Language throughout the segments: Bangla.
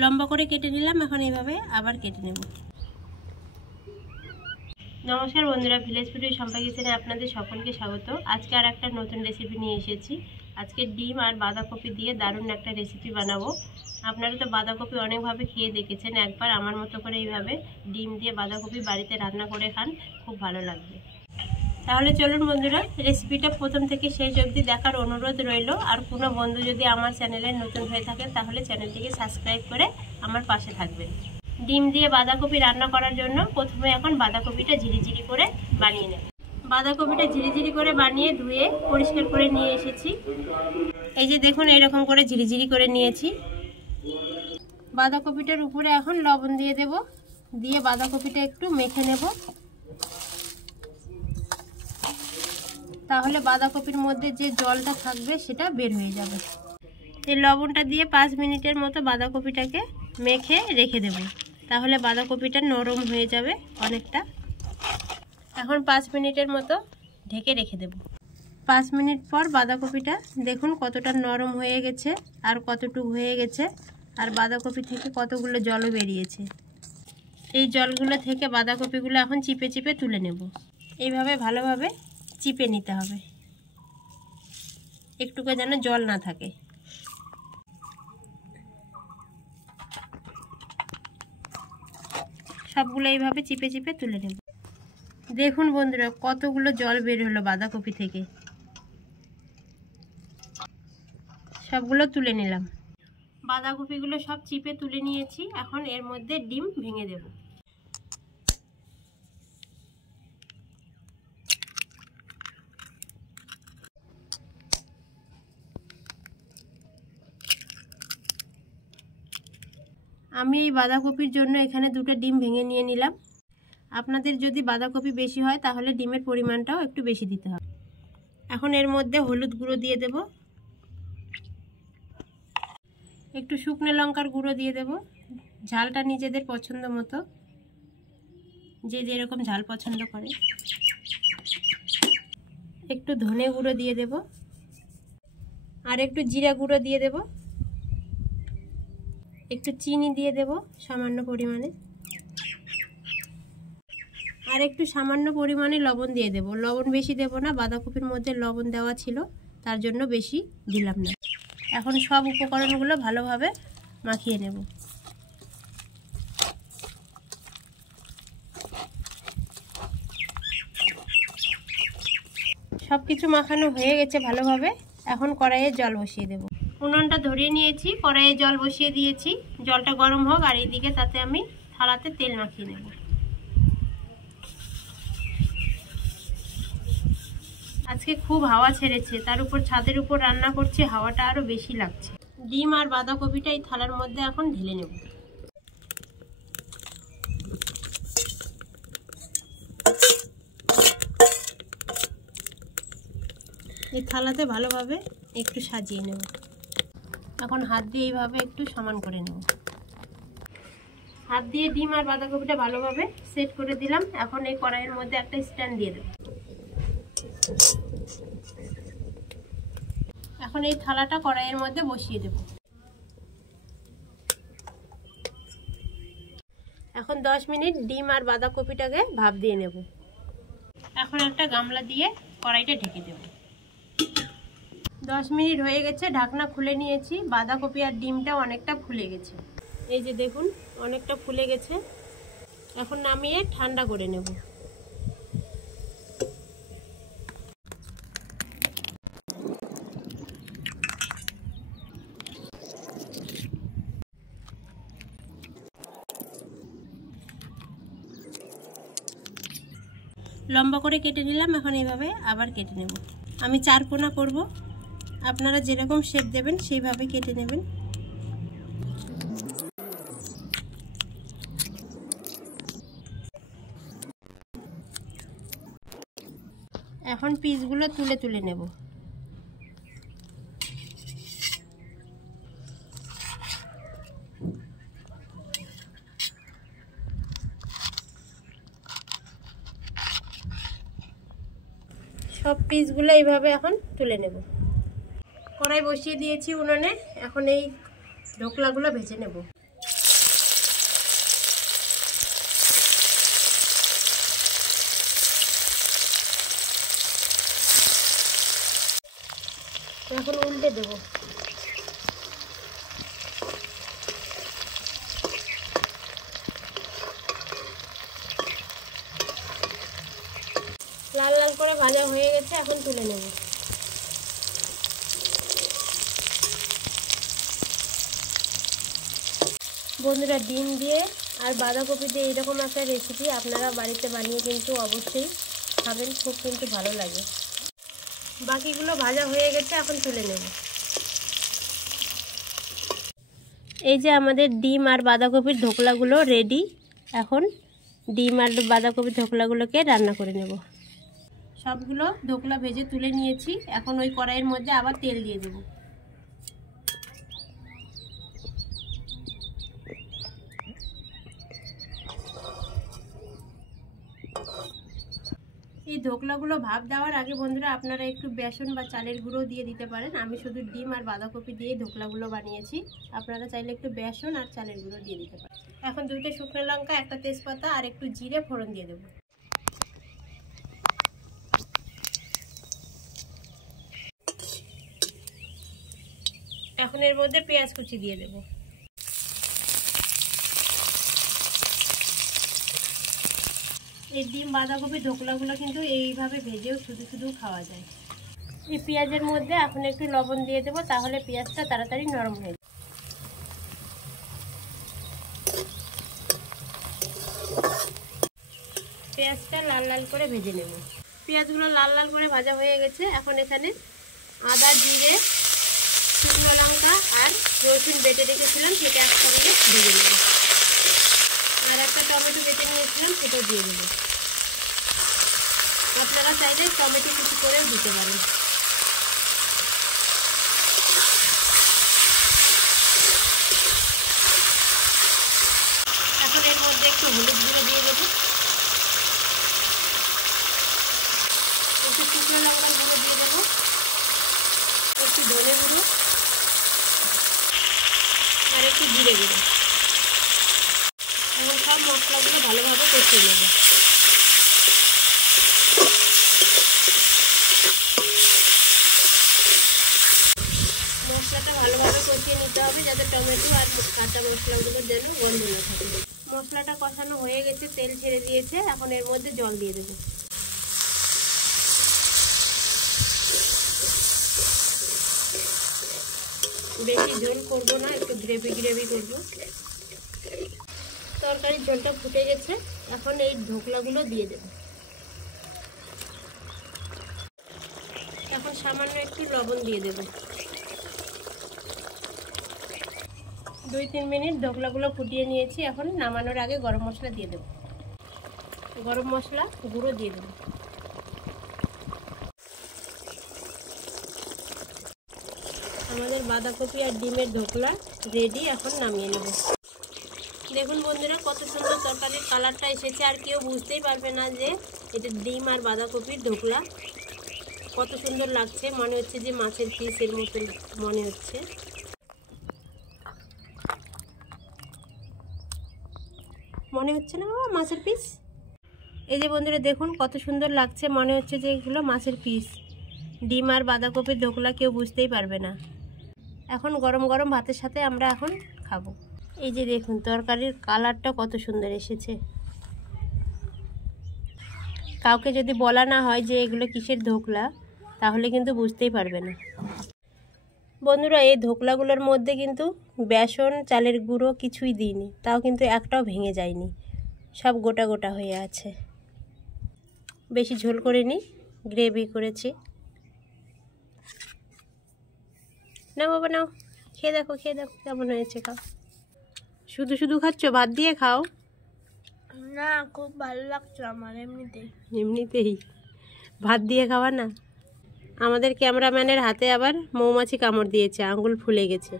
লম্বা করে কেটে নিলাম। এখন এইভাবে আবার কেটে নেব। নমস্কার বন্ধুরা, ভিলেজ ফুডের সম্পা কিচেনে আপনাদের সকলকে স্বাগত। আজকে আর একটা নতুন রেসিপি নিয়ে এসেছি। আজকে ডিম আর বাঁধাকপি দিয়ে দারুণ একটা রেসিপি বানাবো। আপনারা তো বাঁধাকপি অনেকভাবে খেয়ে দেখেছেন, একবার আমার মতো করে এইভাবে ডিম দিয়ে বাঁধাকপি বাড়িতে রান্না করে খান, খুব ভালো লাগবে। তাহলে চলুন বন্ধুরা, রেসিপিটা প্রথম থেকে শেষ অবধি দেখার অনুরোধ রইল। আর কোনো বন্ধু যদি আমার চ্যানেলে নতুন হয়ে থাকেন তাহলে চ্যানেলটিকে সাবস্ক্রাইব করে আমার পাশে থাকবেন। ডিম দিয়ে বাঁধাকপি রান্না করার জন্য প্রথমে এখন বাঁধাকপিটা ঝিরিঝিরি করে বানিয়ে নেব। বাঁধাকপিটা ঝিরিঝিরি করে বানিয়ে ধুয়ে পরিষ্কার করে নিয়ে এসেছি। এই যে দেখুন, এইরকম করে ঝিরিঝিরি করে নিয়েছি। বাঁধাকপিটার উপরে এখন লবণ দিয়ে দেব, দিয়ে বাঁধাকপিটা একটু মেখে নেব। তাহলে বাঁধাকপির মধ্যে যে জলটা থাকবে সেটা বের হয়ে যাবে। এই লবণটা দিয়ে 5 মিনিটের মতো বাঁধাকপিটাকে মেখে রেখে দেব। তাহলে বাঁধাকপিটা নরম হয়ে যাবে অনেকটা। এখন 5 মিনিটের মতো ঢেকে রেখে দেব। 5 মিনিট পর বাঁধাকপিটা দেখুন কতটা নরম হয়ে গেছে আর কতটুকু হয়ে গেছে, আর বাঁধাকপি থেকে কতগুলো জলও বেরিয়েছে। এই জলগুলো থেকে বাঁধাকপিগুলো এখন চিপে চিপে তুলে নেব। এইভাবে ভালোভাবে চিপে নিতে হবে, একটুকু যেন জল না থাকে। সবগুলো এইভাবে চিপে চিপে তুলে নেব। দেখুন বন্ধুরা, কতগুলো জল বের হলো বাঁধাকপি থেকে। সবগুলো তুলে নিলাম। বাঁধাকপিগুলো সব চিপে তুলে নিয়েছি। এখন এর মধ্যে ডিম ভেঙে দেব। আমি এই বাঁধাকপির জন্য এখানে 2টা ডিম ভেঙে নিয়ে নিলাম। আপনাদের যদি বাঁধাকপি বেশি হয় তাহলে ডিমের পরিমাণটাও একটু বেশি দিতে হবে। এখন এর মধ্যে হলুদ গুঁড়ো দিয়ে দেব, একটু শুকনো লঙ্কার গুঁড়ো দিয়ে দেব, ঝালটা নিজেদের পছন্দ মতো, যে যেরকম ঝাল পছন্দ করে। একটু ধনে গুঁড়ো দিয়ে দেব, আর একটু জিরা গুঁড়ো দিয়ে দেব, একটু চিনি দিয়ে দেব সামান্য পরিমাণে, আর একটু সামান্য পরিমাণে লবণ দিয়ে দেব। লবণ বেশি দেব না, বাঁধাকপির মধ্যে লবণ দেওয়া ছিল তার জন্য বেশি দিলাম না। এখন সব উপকরণগুলো ভালোভাবে মাখিয়ে নেব। সব কিছু মাখানো হয়ে গেছে ভালোভাবে। এখন কড়াইয়ে জল বসিয়ে দেব। উনুনটা ধরিয়ে নিয়েছি, কড়াইয়ে জল বসিয়ে দিয়েছি। জলটা গরম হোক, আর এইদিকে তাতে আমি থালাতে তেল মাখিয়ে নেব। আজকে খুব হাওয়া ছেড়েছে, তার উপর ছাদের উপর রান্না করছি, হাওয়াটা আরো বেশি লাগছে। ডিম আর বাঁধাকপিটা এই থালার মধ্যে এখন ঢেলে নেব। এই থালাতে ভালোভাবে একটু সাজিয়ে নেব। এখন হাত দিয়ে এইভাবে একটু সমান করে নেব। হাত দিয়ে ডিম আর বাঁধাকপিটা ভালোভাবে সেট করে দিলাম। এখন এই কড়াইয়ের মধ্যে একটা স্ট্যান্ড দিয়ে দেব। এখন এই থালাটা কড়াইয়ের মধ্যে বসিয়ে দেব। এখন 10 মিনিট ডিম আর বাঁধাকপিটাকে ভাপ দিয়ে নেব। এখন একটা গামলা দিয়ে কড়াইটা ঢেকে দেব। 10 মিনিট হয়ে গেছে, ঢাকনা খুলে নিয়েছি। বাঁধাকপি আর ডিমটা অনেকটা ফুলে গেছে। এই যে দেখুন, অনেকটা ফুলে গেছে। এখন নামিয়ে ঠান্ডা করে নেব। লম্বা করে কেটে নিলাম। এখন এইভাবে আবার কেটে নেব। আমি 4 কোনা করব, আপনারা যেরকম শেপ দেবেন সেইভাবে কেটে নেবেন। এখন পিসগুলো তুলে তুলে নেব। সব পিসগুলো এইভাবে এখন তুলে নেব। কড়াই বসিয়ে দিয়েছি উনুনে। এখন এই ঢোকলাগুলো ভেজে নেব। এখন উল্টে দেবো। লাল লাল করে ভাজা হয়ে গেছে, এখন তুলে নেব। বন্ধুরা, ডিম দিয়ে আর বাঁধাকপি দিয়ে এরকম একটা রেসিপি আপনারা বাড়িতে বানিয়ে কিন্তু অবশ্যই খাবেন, খুব কিন্তু ভালো লাগে। বাকিগুলো ভাজা হয়ে গেছে, এখন তুলে নেব। এই যে আমাদের ডিম আর বাঁধাকপির ধোকলাগুলো রেডি। এখন ডিম আর বাঁধাকপির ধোকলাগুলোকে রান্না করে নেব। সবগুলো ধোকলা ভেজে তুলে নিয়েছি। এখন ওই কড়াইয়ের মধ্যে আবার তেল দিয়ে দেব। এই ধোকলাগুলো ভাপ দেওয়ার আগে বন্ধুরা আপনারা একটু বেসন বা চালের গুঁড়ো দিয়ে দিতে পারেন। আমি শুধু ডিম আর বাঁধাকপি দিয়ে ধোকলাগুলো বানিয়েছি, আপনারা চাইলে একটু বেসন আর চালের গুঁড়ো দিয়ে দিতে পারেন। এখন 2টে শুকনো লঙ্কা, একটা তেজপাতা আর একটু জিরে ফোড়ন দিয়ে দেব। এখন এর মধ্যে পেঁয়াজ কুচি দিয়ে দেব। এই ডিম বাঁধাকপি ধোকলাগুলো কিন্তু এইভাবে ভেজেও শুধু শুধু খাওয়া যায়। এই পেঁয়াজের মধ্যে এখন একটু লবণ দিয়ে দেবো, তাহলে পেঁয়াজটা তাড়াতাড়ি নরম হয়ে যাবে। পেঁয়াজটা লাল লাল করে ভেজে নেব। পেঁয়াজগুলো লাল লাল করে ভাজা হয়ে গেছে। এখন এখানে আদা, জিরে, শুকনো লঙ্কা আর রসুন বেটে রেখেছিলাম, সেটা একসঙ্গে ভেজে নেব। আর একটা টমেটো বেটে নিয়েছিলাম, সেটাও দিয়ে দেবো। আপনারা চাইলে টমেটো কুচি করেও দিতে পারেন। এখন এর মধ্যে একটু হলুদ গুঁড়ো দিয়ে দেবো, একটু শুকনো লঙ্কার গুঁড়ো দিয়ে দেবো, একটু ধনে গুঁড়ো আর একটু জিরে গুঁড়ো। এখন সব মশলাগুলো ভালোভাবে কষিয়ে নেব। মশলাটা ভালোভাবে কষিয়ে নিতে হবে, যাতে টমেটো আর কাঁচা মশলাগুলো যেন গন্ধ না থাকে। মশলাটা কষানো হয়ে গেছে, তেল ছেড়ে দিয়েছে। এখন এর মধ্যে জল দিয়ে দেবো। বেশি ঝোল করবো না, একটু গ্রেভি গ্রেভি করবো। তরকারির ঝোলটা ফুটে গেছে, এখন এই ধোকলাগুলো দিয়ে দেব। এখন সামান্য একটু লবণ দিয়ে দেব। 2-3 মিনিট ধোকলাগুলো ফুটিয়ে নিয়েছি। এখন নামানোর আগে গরম মশলা দিয়ে দেব। গরম মশলা গুঁড়ো দিয়ে দেব। আমাদের বাঁধাকপি আর ডিমের ধোকলা রেডি। এখন নামিয়ে নেব। দেখুন বন্ধুরা, কত সুন্দর তরকারির কালারটা এসেছে, আর কেউ বুঝতেই পারবে না যে এটা ডিম আর বাঁধাকপির ধোকলা। কত সুন্দর লাগছে, মনে হচ্ছে যে মাছের পিসের মতো মনে হচ্ছে। মনে হচ্ছে না বাবা মাছের পিস? এই যে বন্ধুরা দেখুন কত সুন্দর লাগছে, মনে হচ্ছে যে এগুলো মাছের পিস। ডিম আর বাঁধাকপির ধোকলা কেউ বুঝতেই পারবে না। এখন গরম গরম ভাতের সাথে আমরা এখন খাবো। এই যে দেখুন তরকারির কালারটা কত সুন্দর এসেছে। কাউকে যদি বলা না হয় যে এগুলো কিসের ধোকলা, তাহলে কিন্তু বুঝতেই পারবে না। বন্ধুরা, এই ধোকলাগুলোর মধ্যে কিন্তু বেসন, চালের গুঁড়ো কিছুই দিইনি, তাও কিন্তু একটাও ভেঙে যায়নি, সব গোটা গোটা হয়ে আছে। বেশি ঝোল করিনি, গ্রেভি করেছি। না বাবা নাও, খেয়ে দেখো কেমন হয়েছে। খাও, শুধু শুধু খাচ্ছ, ভাত দিয়ে খাও। না, খুব ভালো লাগছে আমার এমনিতেই ভাত দিয়ে খাওয়া না। আমাদের ক্যামেরাম্যানের হাতে আবার মৌমাছি কামড় দিয়েছে, আঙ্গুল ফুলে গেছে।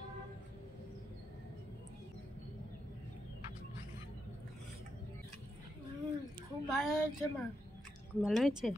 খুব ভালো হয়েছে মা। ভালো হয়েছে।